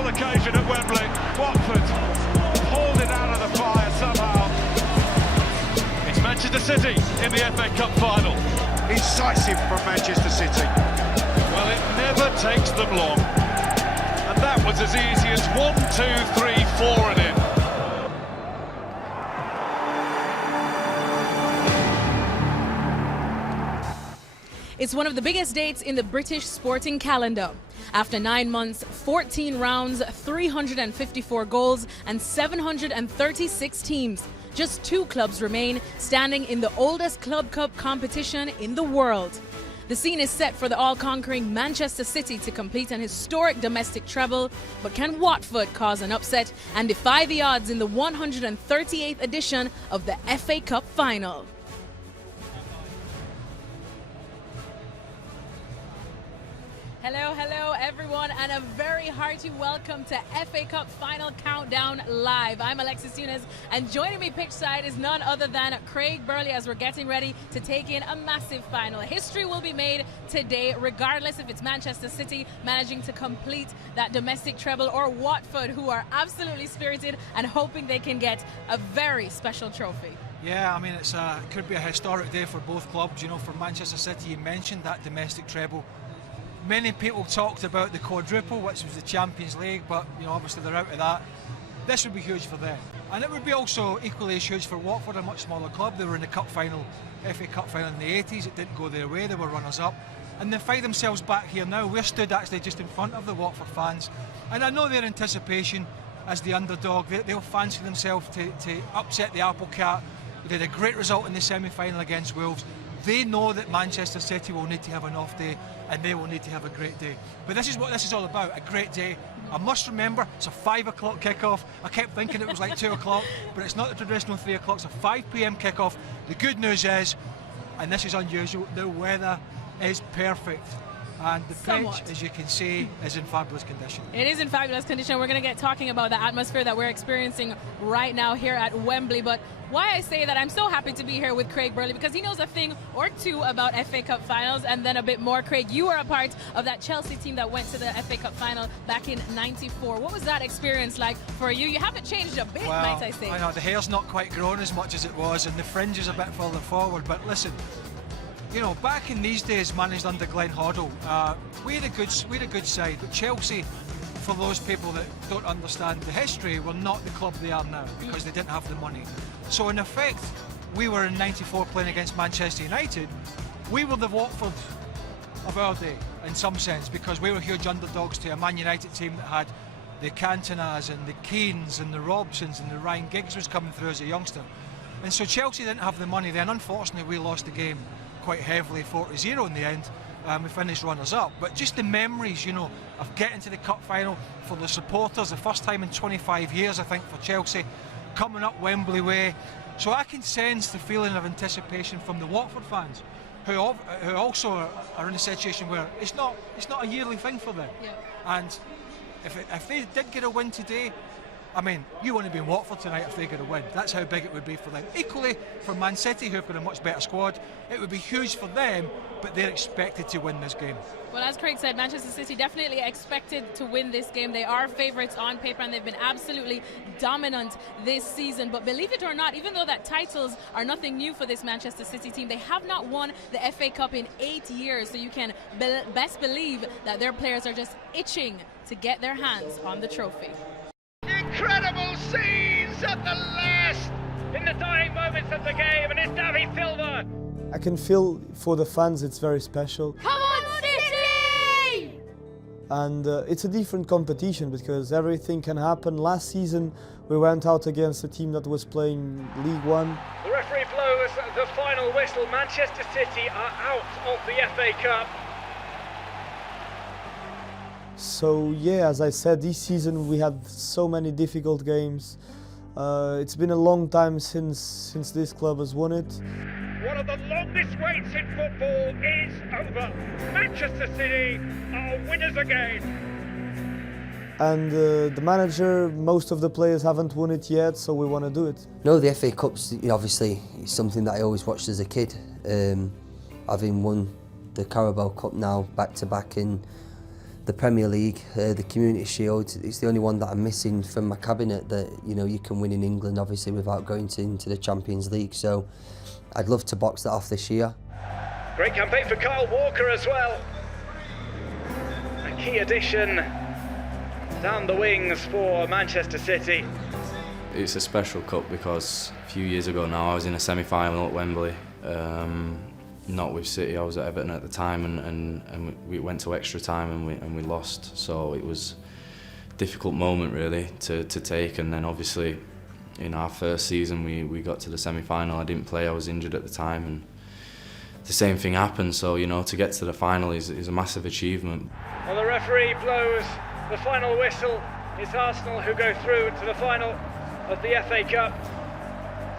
wonderful occasion at Wembley. Watford pulled it out of the fire somehow. It's Manchester City in the FA Cup final. Incisive from Manchester City. Well, it never takes them long. And that was as easy as 1, 2, 3, 4 and in. It's one of the biggest dates in the British sporting calendar. After 9 months, 14 rounds, 354 goals and 736 teams, just 2 clubs remain standing in the oldest club cup competition in the world. The scene is set for the all-conquering Manchester City to complete an historic domestic treble, but can Watford cause an upset and defy the odds in the 138th edition of the FA Cup final? Hello everyone, and a very hearty welcome to FA Cup Final Countdown Live. I'm Alexis, and joining me pitchside is none other than Craig Burley as we're getting ready to take in a massive final. History will be made today, regardless if it's Manchester City managing to complete that domestic treble or Watford, who are absolutely spirited and hoping they can get a very special trophy. Yeah, I mean, it could be a historic day for both clubs. You know, for Manchester City, you mentioned that domestic treble. Many people talked about the quadruple, which was the Champions League, but you know, obviously they're out of that. This would be huge for them, and it would be also equally as huge for Watford, a much smaller club. They were in the cup final, FA Cup final in the 80s. It didn't go their way. They were runners-up, and they find themselves back here now. We're stood actually just in front of the Watford fans, and I know their anticipation as the underdog. They'll fancy themselves to upset the apple cart. They did a great result in the semi-final against Wolves. They know that Manchester City will need to have an off day, and they will need to have a great day. But this is what this is all about, a great day. I must remember, it's a 5 o'clock kickoff. I kept thinking it was like 2 o'clock, but it's not the traditional 3 o'clock, it's a 5 p.m. kickoff. The good news is, and this is unusual, the weather is perfect. And the pitch, as you can see, is in fabulous condition. It is in fabulous condition. We're going to get talking about the atmosphere that we're experiencing right now here at Wembley. But why I say that, I'm so happy to be here with Craig Burley, because he knows a thing or two about FA Cup finals, and then a bit more. Craig, you were a part of that Chelsea team that went to the FA Cup final back in '94. What was that experience like for you? You haven't changed a bit, well, might I say. I know, the hair's not quite grown as much as it was, and the fringe is a bit further forward. But listen, you know, back in these days, managed under Glenn Hoddle, we had a good side. But Chelsea, for those people that don't understand the history, were not the club they are now because they didn't have the money. So in effect, we were in '94 playing against Manchester United. We were the Watford of our day in some sense, because we were huge underdogs to a Man United team that had the Cantonas and the Keanes and the Robsons, and the Ryan Giggs was coming through as a youngster. And so Chelsea didn't have the money then. Unfortunately, we lost the game quite heavily, 4-0 in the end. We finished runners-up, but just the memories, you know, of getting to the cup final for the supporters, the first time in 25 years, I think, for Chelsea, coming up Wembley way. So I can sense the feeling of anticipation from the Watford fans, who also are in a situation where it's not a yearly thing for them. Yeah. And if they did get a win today, I mean, you want to be in Watford tonight if they get a win. That's how big it would be for them. Equally, for Man City, who've got a much better squad, it would be huge for them, but they're expected to win this game. Well, as Craig said, Manchester City definitely expected to win this game. They are favourites on paper, and they've been absolutely dominant this season. But believe it or not, even though that titles are nothing new for this Manchester City team, they have not won the FA Cup in 8 years. So you can best believe that their players are just itching to get their hands on the trophy. Incredible scenes at the last, in the dying moments of the game, and it's David Silva. I can feel for the fans it's very special. Come on, City! And it's a different competition because everything can happen. Last season we went out against a team that was playing League One. The referee blows the final whistle. Manchester City are out of the FA Cup. So yeah, as I said, this season we had so many difficult games. It's been a long time since this club has won it. One of the longest waits in football is over. Manchester City are winners again. And the manager, most of the players haven't won it yet, so we want to do it. No, the FA Cup's obviously something that I always watched as a kid. Having won the Carabao Cup now back to back in the Premier League, the Community Shield. It's the only one that I'm missing from my cabinet that, you know, you can win in England, obviously, without going into the Champions League. So I'd love to box that off this year. Great campaign for Kyle Walker as well. A key addition down the wings for Manchester City. It's a special cup because a few years ago now I was in a semi-final at Wembley. Not with City, I was at Everton at the time, and we went to extra time and we lost. So it was a difficult moment really to take. And then obviously in our first season we got to the semi-final. I didn't play, I was injured at the time, and the same thing happened. So, you know, to get to the final is a massive achievement. Well, the referee blows the final whistle. It's Arsenal who go through to the final of the FA Cup.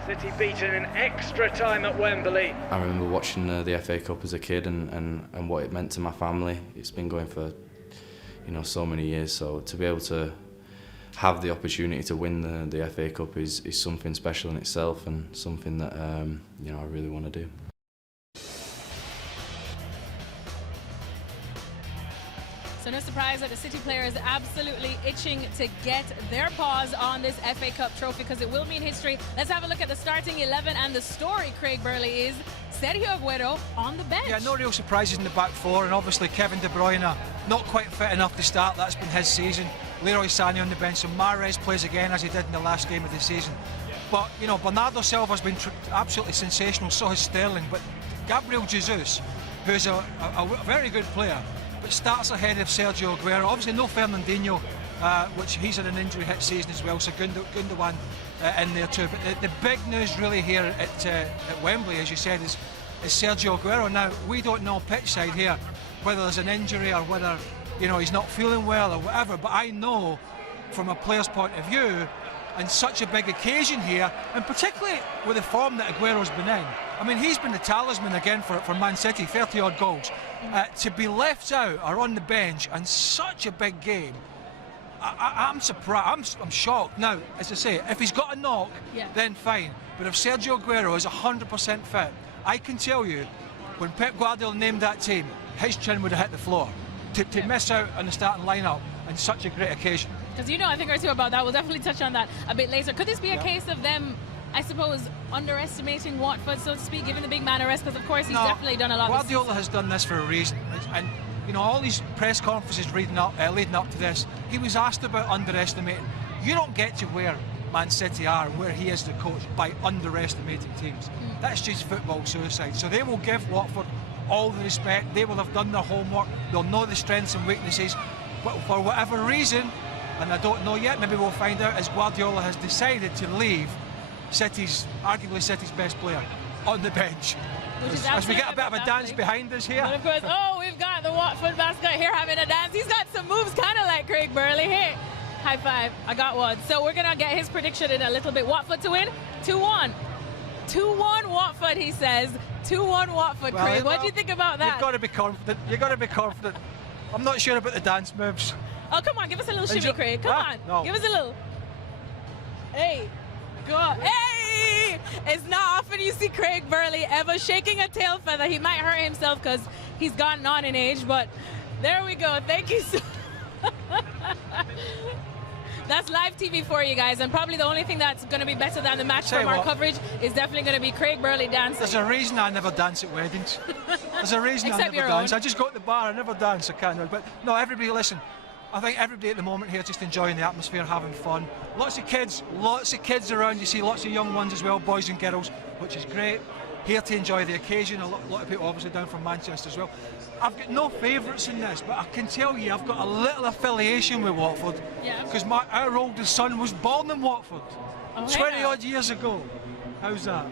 City beaten in extra time at Wembley. I remember watching the FA Cup as a kid and what it meant to my family. It's been going for, you know, so many years. So to be able to have the opportunity to win the FA Cup is something special in itself, and something that you know, I really want to do. So no surprise that the City players absolutely itching to get their paws on this FA Cup trophy, because it will mean history. Let's have a look at the starting 11, and the story, Craig Burley, is Sergio Aguero on the bench. Yeah, no real surprises in the back four, and obviously Kevin De Bruyne not quite fit enough to start. That's been his season. Leroy Sané on the bench, so Mahrez plays again as he did in the last game of the season. But, you know, Bernardo Silva's been absolutely sensational, so has Sterling. But Gabriel Jesus, who's a very good player, but starts ahead of Sergio Aguero. Obviously no Fernandinho, which he's had an injury hit season as well, so Gundogan in there too. But the big news really here at Wembley, as you said, is Sergio Aguero. Now, we don't know pitch side here whether there's an injury or whether, you know, he's not feeling well or whatever, but I know from a player's point of view, and such a big occasion here, and particularly with the form that Aguero's been in. I mean, he's been the talisman again for Man City, 30 odd goals. To be left out or on the bench and such a big game, I'm surprised, I'm shocked. Now, as I say, if he's got a knock, then fine. But if Sergio Aguero is 100% fit, I can tell you, when Pep Guardiola named that team, his chin would have hit the floor. To miss out on the starting lineup on such a great occasion. Because you know a thing or two about that. We'll definitely touch on that a bit later. Could this be a case of them, I suppose, underestimating Watford, so to speak, given the big man arrest? Because of course he's definitely done a lot. Guardiola has done this for a reason, and you know, all these press conferences leading up to this, he was asked about underestimating. You don't get to where Man City are, where he is the coach, by underestimating teams. That's just football suicide. So they will give Watford all the respect. They will have done their homework. They'll know the strengths and weaknesses. But for whatever reason, and I don't know yet, maybe we'll find out, as Guardiola has decided to leave arguably City's best player on the bench. As we get a bit of a dance behind us here. But of course, we've got the Watford mascot here having a dance. He's got some moves kind of like Craig Burley. Hey, high five, I got one. So we're going to get his prediction in a little bit. Watford to win, 2-1. 2-1 Watford, he says. 2-1 Watford, well, Craig. What do you think about that? You've got to be confident. You've got to be confident. I'm not sure about the dance moves. Oh, come on, give us a little shimmy, Craig. Come on, no. Give us a little. Hey, go on. Hey! It's not often you see Craig Burley ever shaking a tail feather. He might hurt himself because he's gotten on in age, but there we go. Thank you so That's live TV for you guys, and probably the only thing that's going to be better than the match from our coverage is definitely going to be Craig Burley dancing. There's a reason I never dance at weddings. There's a reason I never dance. I just go to the bar, I never dance, I can't. But no, everybody, listen, I think everybody at the moment here just enjoying the atmosphere, having fun. Lots of kids around. You see lots of young ones as well, boys and girls, which is great. Here to enjoy the occasion. A lot of people obviously down from Manchester as well. I've got no favourites in this, but I can tell you I've got a little affiliation with Watford. Yeah. Because our oldest son was born in Watford 20 odd years ago. How's that?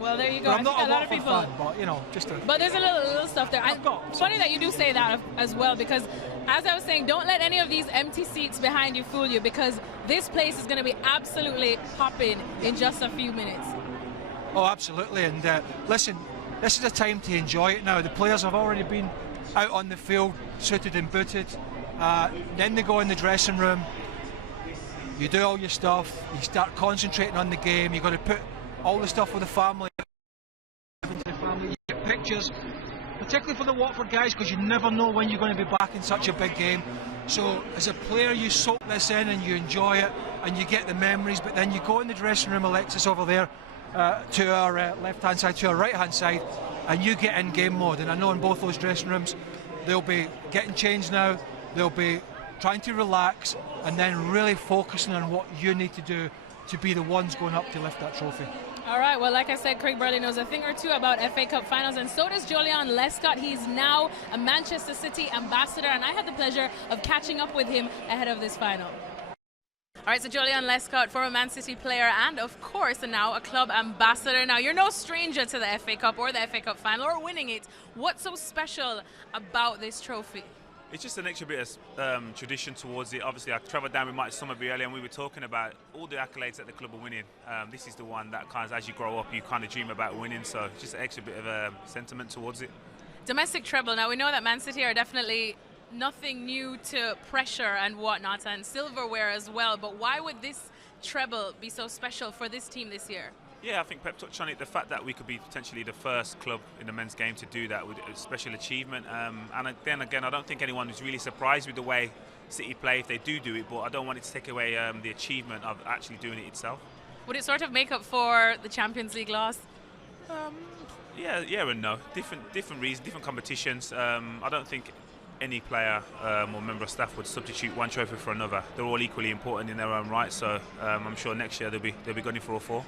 Well, there you go. But I'm not a lot of people. Fan, but you know, But there's a little stuff there. Funny that you do say that as well, because as I was saying, don't let any of these empty seats behind you fool you, because this place is going to be absolutely popping in just a few minutes. Oh, absolutely. And listen, this is a time to enjoy it now. The players have already been out on the field, suited and booted. Then they go in the dressing room. You do all your stuff. You start concentrating on the game. You've got to put all the stuff with the family. You get pictures. The particularly for the Watford guys, because you never know when you're going to be back in such a big game. So as a player, you soak this in and you enjoy it and you get the memories, but then you go in the dressing room, Alexis, over there to our left-hand side, to our right-hand side, and you get in game mode. And I know in both those dressing rooms, they'll be getting changed now, they'll be trying to relax and then really focusing on what you need to do to be the ones going up to lift that trophy. All right, well, like I said, Craig Burley knows a thing or two about FA Cup finals, and so does Joleon Lescott. He's now a Manchester City ambassador, and I had the pleasure of catching up with him ahead of this final. All right, so Joleon Lescott, former Man City player and, of course, now a club ambassador. Now, you're no stranger to the FA Cup or the FA Cup final or winning it. What's so special about this trophy? It's just an extra bit of tradition towards it. Obviously, I travelled down with Mike Summerby earlier and we were talking about all the accolades that the club are winning. This is the one that kind of, as you grow up, you kind of dream about winning. So it's just an extra bit of sentiment towards it. Domestic treble. Now, we know that Man City are definitely nothing new to pressure and whatnot, and silverware as well. But why would this treble be so special for this team this year? Yeah, I think Pep touched on it. The fact that we could be potentially the first club in the men's game to do that with a special achievement. And then again, I don't think anyone is really surprised with the way City play if they do it, but I don't want it to take away the achievement of actually doing it itself. Would it sort of make up for the Champions League loss? Yeah and no. Different reasons, different competitions. I don't think any player or member of staff would substitute one trophy for another. They're all equally important in their own right, so I'm sure next year they'll be going for all four.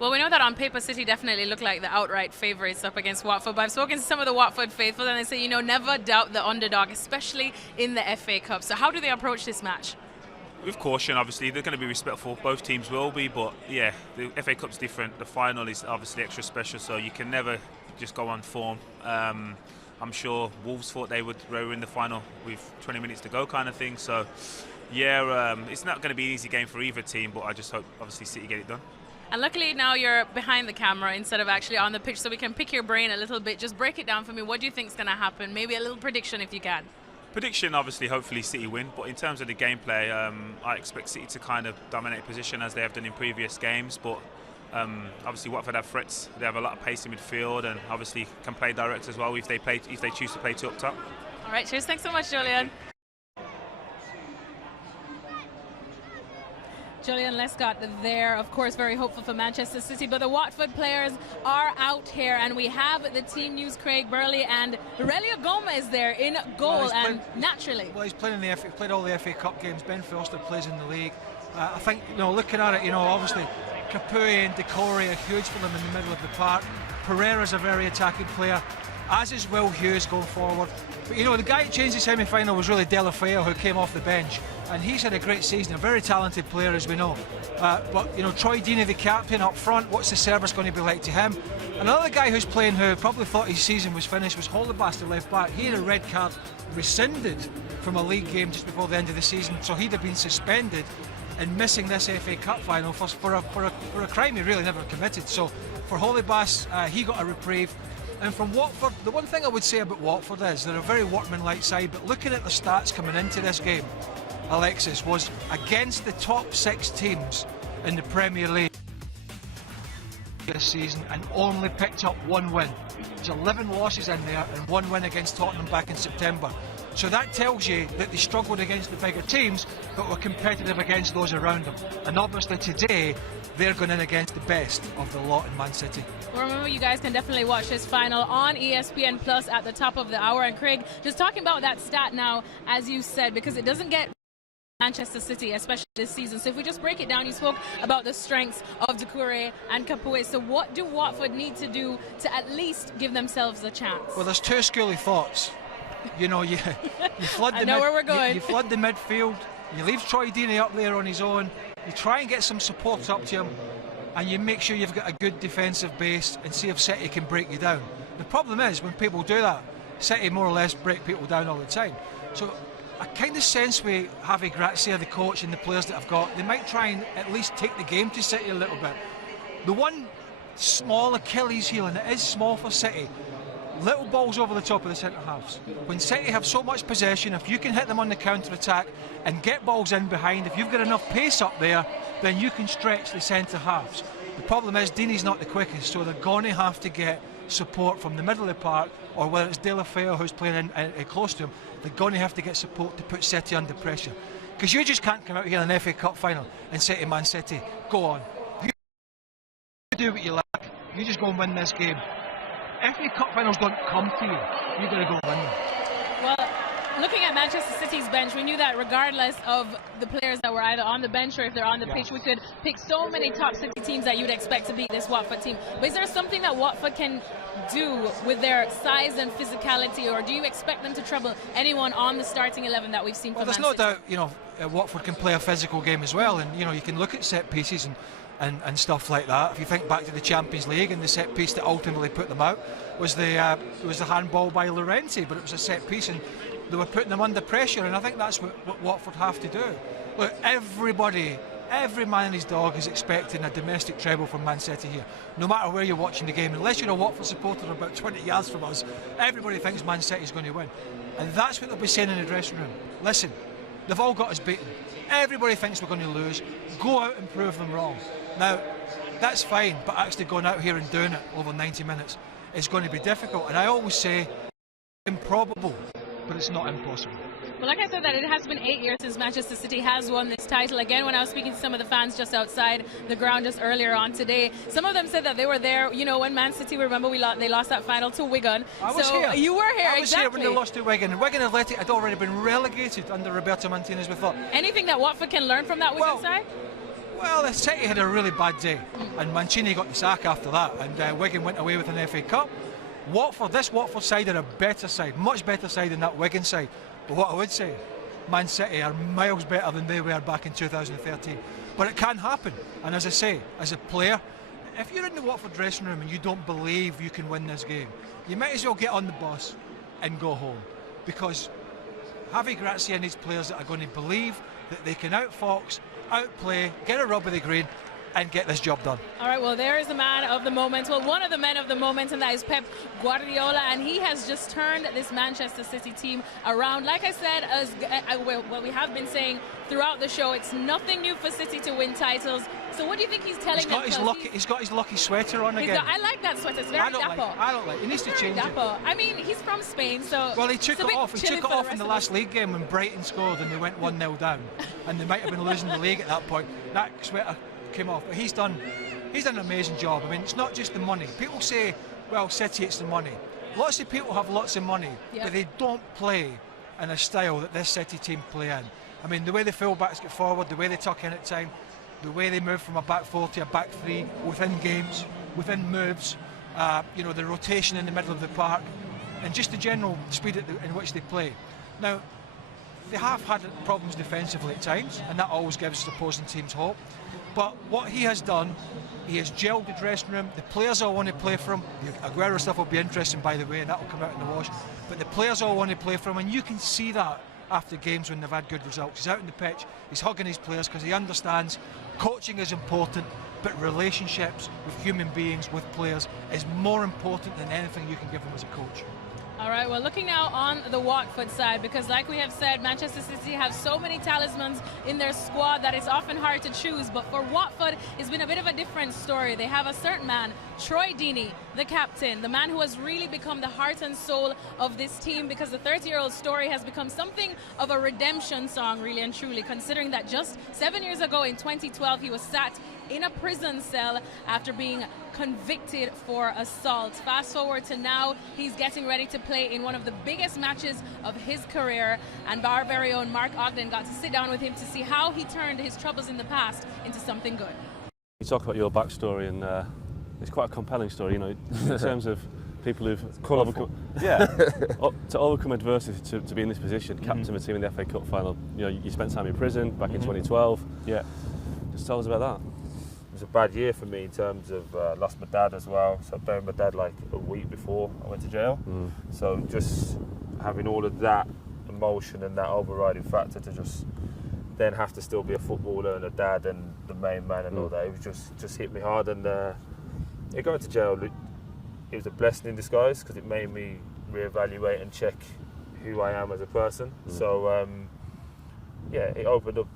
Well, we know that on paper City definitely look like the outright favourites up against Watford, but I've spoken to some of the Watford faithful and they say, you know, never doubt the underdog, especially in the FA Cup. So how do they approach this match? With caution, obviously. They're going to be respectful. Both teams will be, but yeah, the FA Cup's different. The final is obviously extra special, so you can never just go on form. I'm sure Wolves thought they were in the final with 20 minutes to go kind of thing. So yeah, it's not going to be an easy game for either team, but I just hope obviously City get it done. And luckily now you're behind the camera instead of actually on the pitch, so we can pick your brain a little bit. Just break it down for me. What do you think is going to happen? Maybe a little prediction if you can. Prediction, obviously, hopefully City win. But in terms of the gameplay, I expect City to kind of dominate position as they have done in previous games. But obviously Watford have threats. They have a lot of pace in midfield and obviously can play direct as well if they choose to play two up top. All right, cheers. Thanks so much, Joleon. Joleon Lescott there, of course, very hopeful for Manchester City, but the Watford players are out here, and we have the team news, Craig Burley, and Aurelio Gomez there in goal, and naturally. Well, he's playing in played all the FA Cup games. Ben Foster plays in the league. I think, you know, looking at it, you know, obviously Capoue and Decore are huge for them in the middle of the park. Pereira's a very attacking player, as is Will Hughes going forward. But you know, the guy who changed the semi-final was really Deulofeu, who came off the bench, and he's had a great season, a very talented player, as we know. But you know, Troy Deeney, the captain up front, what's the service going to be like to him? Another guy who's playing, who probably thought his season was finished, was Holebas, the left back. He had a red card rescinded from a league game just before the end of the season, so he'd have been suspended and missing this FA Cup final for a crime he really never committed. So for Holebas, he got a reprieve. And from Watford, the one thing I would say about Watford is they're a very workmanlike side, but looking at the stats coming into this game, Alexis, was against the top 6 teams in the Premier League this season and only picked up 1 win. There's 11 losses in there and 1 win against Tottenham back in September. So that tells you that they struggled against the bigger teams, but were competitive against those around them. And obviously today, they're going in against the best of the lot in Man City. Well, remember, you guys can definitely watch this final on ESPN Plus at the top of the hour. And Craig, just talking about that stat now, as you said, because it doesn't get Manchester City, especially this season. So if we just break it down, you spoke about the strengths of Decore and Capoue. So what do Watford need to do to at least give themselves a chance? Well, there's 2 schools of thoughts. You know, you flood the where we're going. You flood the midfield. You leave Troy Deeney up there on his own. You try and get some support up to him, and you make sure you've got a good defensive base and see if City can break you down. The problem is when people do that, City more or less break people down all the time. So I kind of sense with Javi Gracia, the coach, and the players that I've got, they might try and at least take the game to City a little bit. The one small Achilles heel, and it is small for City, little balls over the top of the centre halves. When City have so much possession, if you can hit them on the counter-attack and get balls in behind, if you've got enough pace up there, then you can stretch the centre halves. The problem is Deeney's not the quickest, so they're going to have to get support from the middle of the park, or whether it's Deulofeu who's playing close to him, they're going to have to get support to put City under pressure. Because you just can't come out here in an FA Cup final and say to Man City, go on, you do what you like, you just go and win this game. FA Cup finals don't come to you, you're going to go win them. Well, looking at Manchester City's bench, we knew that regardless of the players that were either on the bench or if they're on the pitch, we could pick so many top City teams that you'd expect to beat this Watford team. But is there something that Watford can do with their size and physicality, or do you expect them to trouble anyone on the starting 11 that we've seen from Man City? Well, there's no doubt, Watford can play a physical game as well, and you can look at set pieces and stuff like that. If you think back to the Champions League, and the set piece that ultimately put them out was the handball by Llorente, but it was a set piece and they were putting them under pressure, and I think that's what Watford have to do. Look, every man and his dog is expecting a domestic treble from Man City here, no matter where you're watching the game. Unless you're a Watford supporter about 20 yards from us, everybody thinks Man City's going to win, and that's what they'll be saying in the dressing room. Listen, they've all got us beaten. Everybody thinks we're going to lose. Go out and prove them wrong. Now, that's fine, but actually going out here and doing it over 90 minutes is going to be difficult, and I always say improbable, but it's not impossible. Well, like I said, that it has been 8 years since Manchester City has won this title. Again, when I was speaking to some of the fans just outside the ground just earlier on today, some of them said that they were there, when Man City, remember they lost that final to Wigan. I was here. You were here, I was here when they lost to Wigan. And Wigan Athletic had already been relegated under Roberto Martinez, we thought. Anything that Watford can learn from that Wigan side? Well, the City had a really bad day, and Mancini got the sack after that, and Wigan went away with an FA Cup. This Watford side are a better side, much better side than that Wigan side. But what I would say, Man City are miles better than they were back in 2013. But it can happen, and as I say, as a player, if you're in the Watford dressing room and you don't believe you can win this game, you might as well get on the bus and go home, because Javi Gracia and his players that are going to believe that they can outfox, outplay, get a rub of the green, and get this job done. All right, well, there is the man of the moment. Well, one of the men of the moment, and that is Pep Guardiola, and he has just turned this Manchester City team around. Like I said, what we have been saying throughout the show, it's nothing new for City to win titles. So what do you think he's telling them? He's got his lucky sweater on again. I like that sweater. It's very dapper. I don't like it. He needs to change it. I mean, he's from Spain, so... Well, he took it off. He took it off in the last league game when Brighton scored and they went 1-0 down. And they might have been losing the league at that point. That sweater came off. But he's done an amazing job. I mean, it's not just the money. People say, well, City, it's the money. Lots of people have lots of money, but they don't play in a style that this City team play in. I mean, the way the full-backs get forward, the way they tuck in at time, the way they move from a back four to a back three within games, within moves, the rotation in the middle of the park, and just the general speed in which they play. Now, they have had problems defensively at times, and that always gives the opposing teams hope. But what he has done, he has gelled the dressing room. The players all want to play for him. The Aguero stuff will be interesting, by the way, and that will come out in the wash. But the players all want to play for him, and you can see that after games when they've had good results. He's out on the pitch, he's hugging his players because he understands coaching is important, but relationships with human beings, with players, is more important than anything you can give them as a coach. All right, well, looking now on the Watford side, because like we have said, Manchester City have so many talismans in their squad that it's often hard to choose. But for Watford, it's been a bit of a different story. They have a certain man, Troy Deeney, the captain, the man who has really become the heart and soul of this team, because the 30-year-old story has become something of a redemption song, really and truly, considering that just 7 years ago in 2012, he was sat in a prison cell after being convicted for assault. Fast forward to now, he's getting ready to play in one of the biggest matches of his career, and our very own Mark Ogden got to sit down with him to see how he turned his troubles in the past into something good. You talk about your backstory, and it's quite a compelling story, in terms of people who've overcome, to overcome adversity to be in this position, captain of a team in the FA Cup final. You spent time in prison back in 2012. Yeah, just tell us about that. It was a bad year for me in terms of lost my dad as well. So I buried my dad like a week before I went to jail. So just having all of that emotion and that overriding factor to just then have to still be a footballer and a dad and the main man and all that, it was just hit me hard. And going to jail, it was a blessing in disguise because it made me reevaluate and check who I am as a person. So it opened up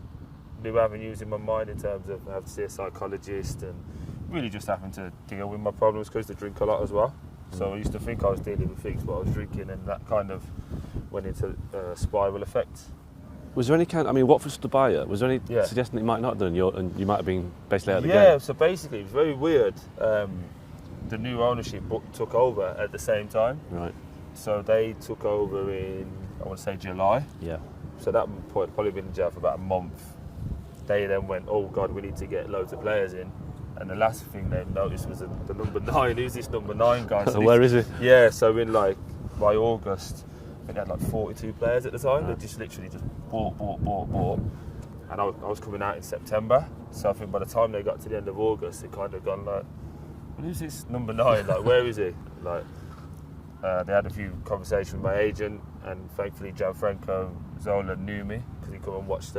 new avenues in my mind in terms of having to see a psychologist and really just having to deal with my problems because I drink a lot as well. So I used to think I was dealing with things, but I was drinking, and that kind of went into a spiral effect. Was there any kind? I mean, Watford stood by you. Was there any suggestion that you might not have done, and you might have been basically out of the game? Yeah. So basically, it was very weird. The new ownership took over at the same time. Right. So they took over in, I want to say, July. Yeah. So that point probably been in jail for about a month. They then went, oh God, we need to get loads of players in. And the last thing they noticed was the number 9. Who's this number 9 guy? So where is he? Yeah. So in by August, I think they had 42 players at the time. They just literally just bought. And I was coming out in September. So I think by the time they got to the end of August, it kind of gone like, well, who's this number 9? Like, where is he? Like, they had a few conversations with my agent, and thankfully Gianfranco Zola knew me because he come and watched.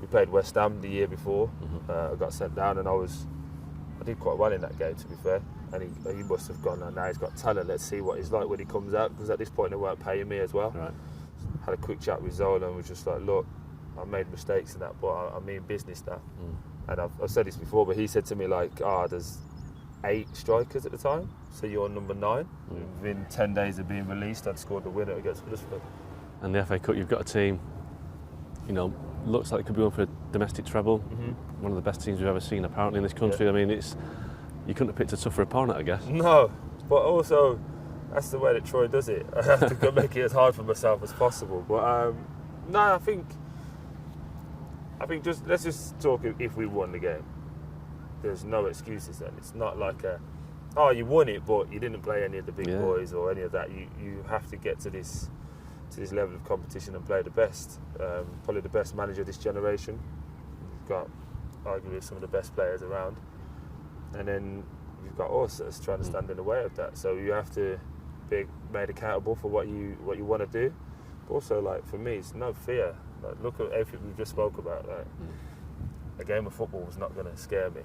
We played West Ham the year before. I got sent down, and I did quite well in that game, to be fair. And he must have gone, now he's got talent. Let's see what he's like when he comes out, because at this point they weren't paying me as well. Right. Had a quick chat with Zola and was just like, look, I made mistakes in that, but I mean business now. And I've said this before, but he said to me like, there's 8 strikers at the time, so you're number 9. Within 10 days of being released, I'd scored the winner against Huddersfield. And the FA Cup, you've got a team, looks like it could be going for a domestic treble. One of the best teams we've ever seen, apparently, in this country. Yeah. I mean, you couldn't have picked a tougher opponent, I guess. No, but also that's the way that Troy does it. I have to make it as hard for myself as possible. But no, I think let's just talk if we won the game. There's no excuses then. It's not like you won it, but you didn't play any of the big boys or any of that. You have to get to this level of competition and play the best. Probably the best manager of this generation. You've got arguably some of the best players around, and then you've got us that's trying to stand in the way of that. So you have to be made accountable for what you want to do. But also, for me, it's no fear. Look at everything we've just spoke about. A game of football was not going to scare me.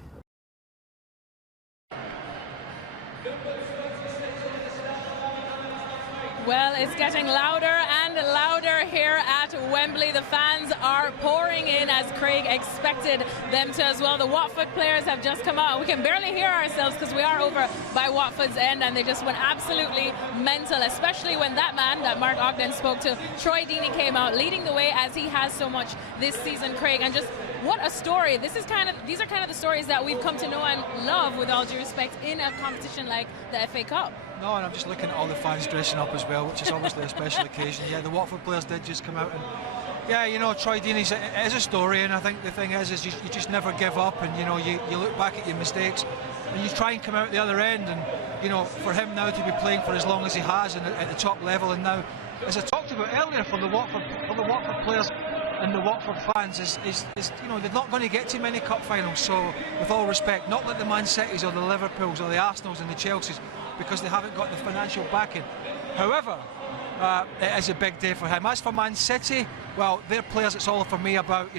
Well, it's getting louder and louder here at Wembley. The fans are pouring in as Craig expected them to as well. The Watford players have just come out. We can barely hear ourselves because we are over by Watford's end, and they just went absolutely mental, especially when that man that Mark Ogden spoke to, Troy Deeney, came out leading the way as he has so much this season, Craig. And just what a story. These are kind of the stories that we've come to know and love, with all due respect, in a competition like the FA Cup. No, and I'm just looking at all the fans dressing up as well, which is obviously a special occasion. Yeah, the Watford players did just come out, and Troy Deeney's, it is a story, and I think the thing is you just never give up, and you look back at your mistakes and you try and come out the other end, and for him now to be playing for as long as he has and at the top level, and now, as I talked about earlier, for the Watford players and the Watford fans is they're not going to get too many cup finals. So with all respect, not like the Man Cities or the Liverpools or the Arsenals and the Chelseas, because they haven't got the financial backing. However, it is a big day for him. As for Man City, well, their players, it's all for me about,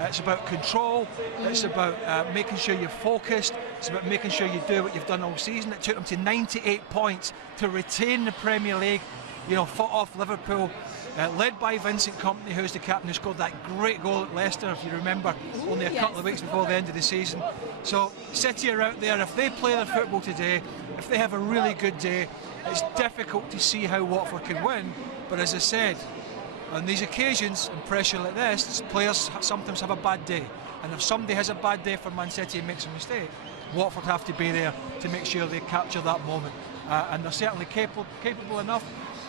it's about control, it's about making sure you're focused, it's about making sure you do what you've done all season. It took them to 98 points to retain the Premier League, fought off Liverpool, led by Vincent Kompany, who's the captain, who scored that great goal at Leicester, if you remember, only a couple of weeks before the end of the season. So City are out there. If they play their football today, if they have a really good day, it's difficult to see how Watford can win. But as I said, on these occasions and pressure like this, players sometimes have a bad day. And if somebody has a bad day for Man City and makes a mistake, Watford have to be there to make sure they capture that moment. And they're certainly capable enough,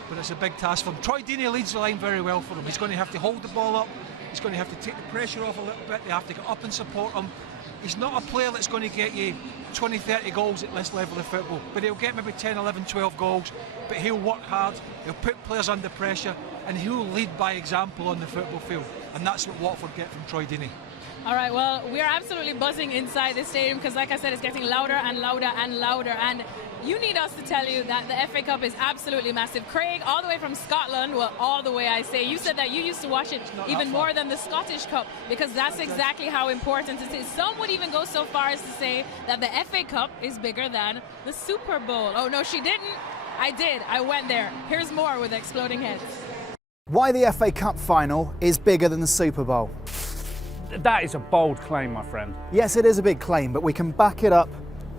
but it's a big task for them. Troy Deeney leads the line very well for them. He's going to have to hold the ball up, he's going to have to take the pressure off a little bit, they have to get up and support him. He's not a player that's going to get you 20, 30 goals at this level of football, but he'll get maybe 10, 11, 12 goals, but he'll work hard, he'll put players under pressure, and he'll lead by example on the football field, and that's what Watford get from Troy Deeney. All right, well, we are absolutely buzzing inside the stadium because, like I said, it's getting louder and louder and louder, and you need us to tell you that the FA Cup is absolutely massive. Craig, all the way from Scotland, well, all the way I say, you said that you used to watch it even more than the Scottish Cup, because that's exactly how important it is. Some would even go so far as to say that the FA Cup is bigger than the Super Bowl. Oh, no, she didn't. I did. I went there. Here's more with Exploding Heads. Why the FA Cup final is bigger than the Super Bowl. That is a bold claim, my friend. Yes, it is a big claim, but we can back it up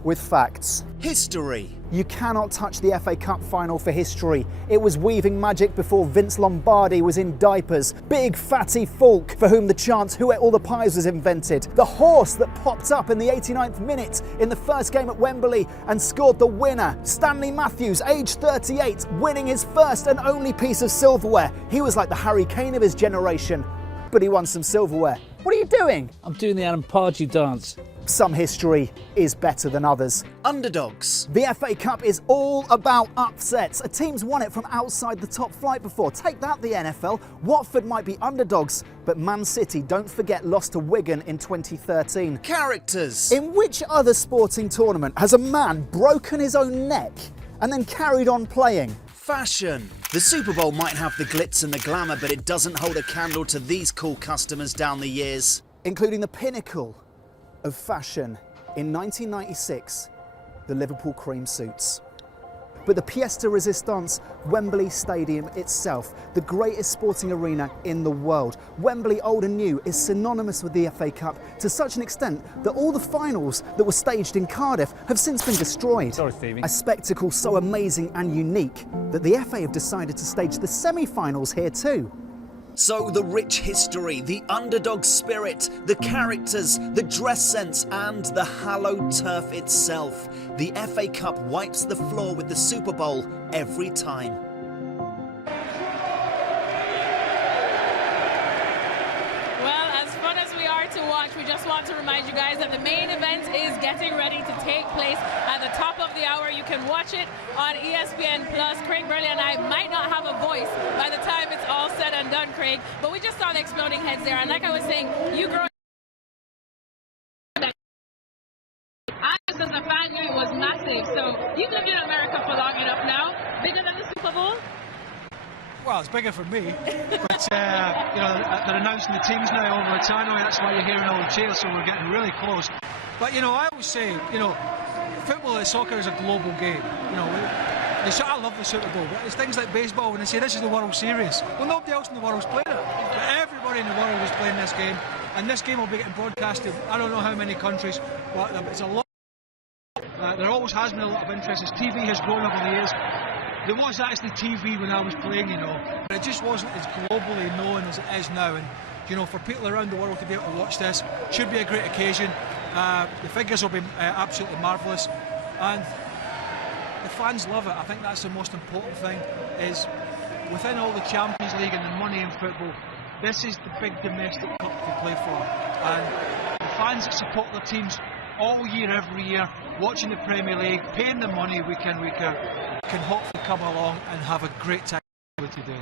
with facts. History. You cannot touch the FA Cup final for history. It was weaving magic before Vince Lombardi was in diapers. Big fatty Falk, for whom the chant "Who ate all the pies" was invented. The horse that popped up in the 89th minute in the first game at Wembley and scored the winner. Stanley Matthews, aged 38, winning his first and only piece of silverware. He was like the Harry Kane of his generation, but he won some silverware. What are you doing? I'm doing the Adam Pardew dance. Some history is better than others. Underdogs. The FA Cup is all about upsets. A team's won it from outside the top flight before. Take that, the NFL. Watford might be underdogs, but Man City, don't forget, lost to Wigan in 2013. Characters. In which other sporting tournament has a man broken his own neck and then carried on playing? Fashion. The Super Bowl might have the glitz and the glamour, but it doesn't hold a candle to these cool customers down the years. Including the pinnacle of fashion in 1996, the Liverpool cream suits. But the pièce de résistance, Wembley Stadium itself, the greatest sporting arena in the world. Wembley, old and new, is synonymous with the FA Cup to such an extent that all the finals that were staged in Cardiff have since been destroyed. Sorry, Stevie. A spectacle so amazing and unique that the FA have decided to stage the semi-finals here too. So the rich history, the underdog spirit, the characters, the dress sense and the hallowed turf itself. The FA Cup wipes the floor with the Super Bowl every time. Well, as fun as we are to watch, we just want to remind you guys that the main event is getting ready to take place at the top of the hour. You can watch it on ESPN Plus. Craig Burley and I might not have a voice by the time it's all said and done, Craig, but we just saw the exploding heads there. And like I was saying, you growing I just as a fan knew it was massive. So you've lived in America for long enough now. Bigger than the Super Bowl? Well, it's bigger for me, but you know, they're announcing the teams now over the tannoy. That's why you're hearing all the cheers, so we're getting really close. But you know, I always say, you know, football, soccer is a global game. You know, I love the Super Bowl, but it's things like baseball when they say this is the World Series. Well, nobody else in the world is playing it, but everybody in the world is playing this game, and this game will be getting broadcasted. I don't know how many countries, but it's a lot. There always has been a lot of interest as TV has grown over the years. There was actually TV when I was playing, you know, but it just wasn't as globally known as it is now. And you know, for people around the world to be able to watch this, should be a great occasion. The figures will be absolutely marvellous, and the fans love it. I think that's the most important thing. Is within all the Champions League and the money in football, this is the big domestic cup to play for, and the fans that support their teams all year, every year, watching the Premier League, paying the money week in, week out, can hopefully come along and have a great time with you today.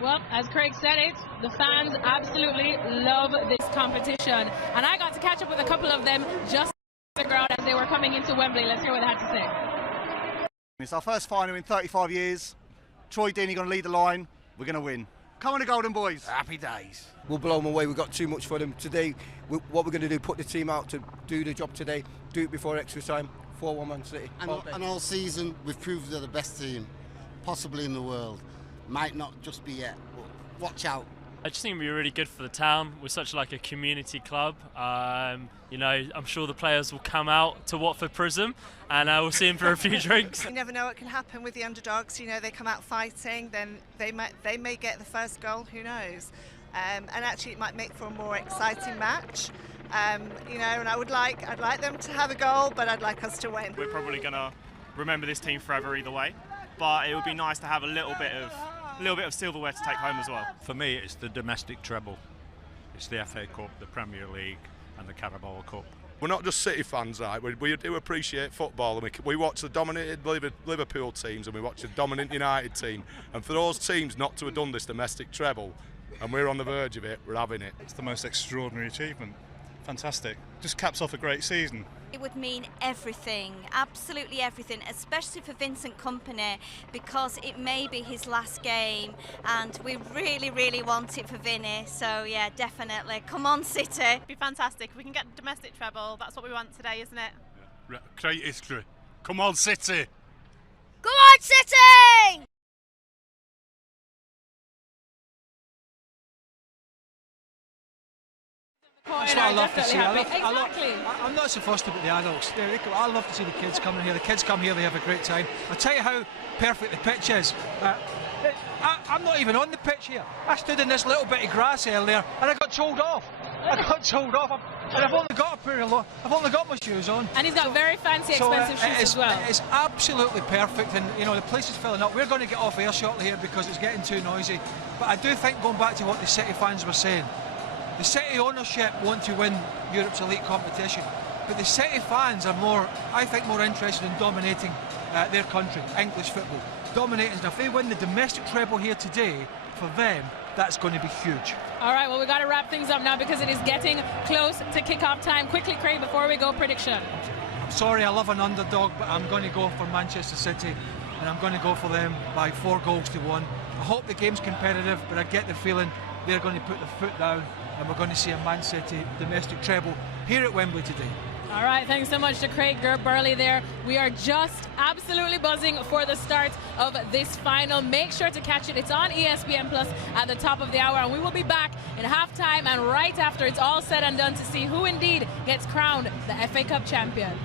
Well, as Craig said it, the fans absolutely love this competition. And I got to catch up with a couple of them just on the ground as they were coming into Wembley. Let's hear what they had to say. It's our first final in 35 years. Troy Deeney going to lead the line. We're going to win. Come on the Golden Boys. Happy days. We'll blow them away. We've got too much for them. Today, what we're going to do, put the team out to do the job today, do it before extra time, 4-1 Man City. And all season, we've proved they're the best team, possibly in the world. Might not just be yet, but watch out. I just think it'd be really good for the town. We're such like a community club. You know, I'm sure the players will come out to Watford Prism and we'll see them for a few drinks. You never know what can happen with the underdogs. You know, they come out fighting, then they may get the first goal, who knows. And actually it might make for a more exciting match. You know, and I'd like them to have a goal, but I'd like us to win. We're probably going to remember this team forever either way, but it would be nice to have a little bit of silverware to take home as well. For me, it's the domestic treble. It's the FA Cup, the Premier League and the Carabao Cup. We're not just City fans, right? We do appreciate football, and we watch the dominated Liverpool teams and we watch the dominant United team, and for those teams not to have done this domestic treble, and we're on the verge of it, we're having it. It's the most extraordinary achievement. Fantastic. Just caps off a great season. It would mean everything, absolutely everything, especially for Vincent Kompany, because it may be his last game and we really, really want it for Vinny. So yeah, definitely. Come on, City. It'd be fantastic. If we can get domestic treble, that's what we want today, isn't it? Yeah. Great history. Come on, City. Come on, City! That's why are love to definitely see. happy. Exactly. Exactly. I'm not so fussed about the adults. I love to see the kids coming here. The kids come here, they have a great time. I'll tell you how perfect the pitch is. I'm not even on the pitch here. I stood in this little bit of grass earlier and I got told off. And I've only got my shoes on. And he's got very fancy, expensive shoes as well. It's absolutely perfect, and the place is filling up. We're going to get off air shortly here because it's getting too noisy. But I do think, going back to what the City fans were saying, the City ownership want to win Europe's elite competition, but the City fans are more interested in dominating their country, English football. Dominating. And if they win the domestic treble here today, for them, that's going to be huge. All right, well, we got to wrap things up now because it is getting close to kickoff time. Quickly, Craig, before we go, prediction. I'm sorry, I love an underdog, but I'm going to go for Manchester City, and I'm going to go for them by 4-1. I hope the game's competitive, but I get the feeling they're going to put their foot down, and we're going to see a Man City domestic treble here at Wembley today. All right, thanks so much to Craig Burley there. We are just absolutely buzzing for the start of this final. Make sure to catch it. It's on ESPN Plus at the top of the hour, and we will be back in halftime and right after it's all said and done to see who indeed gets crowned the FA Cup champion.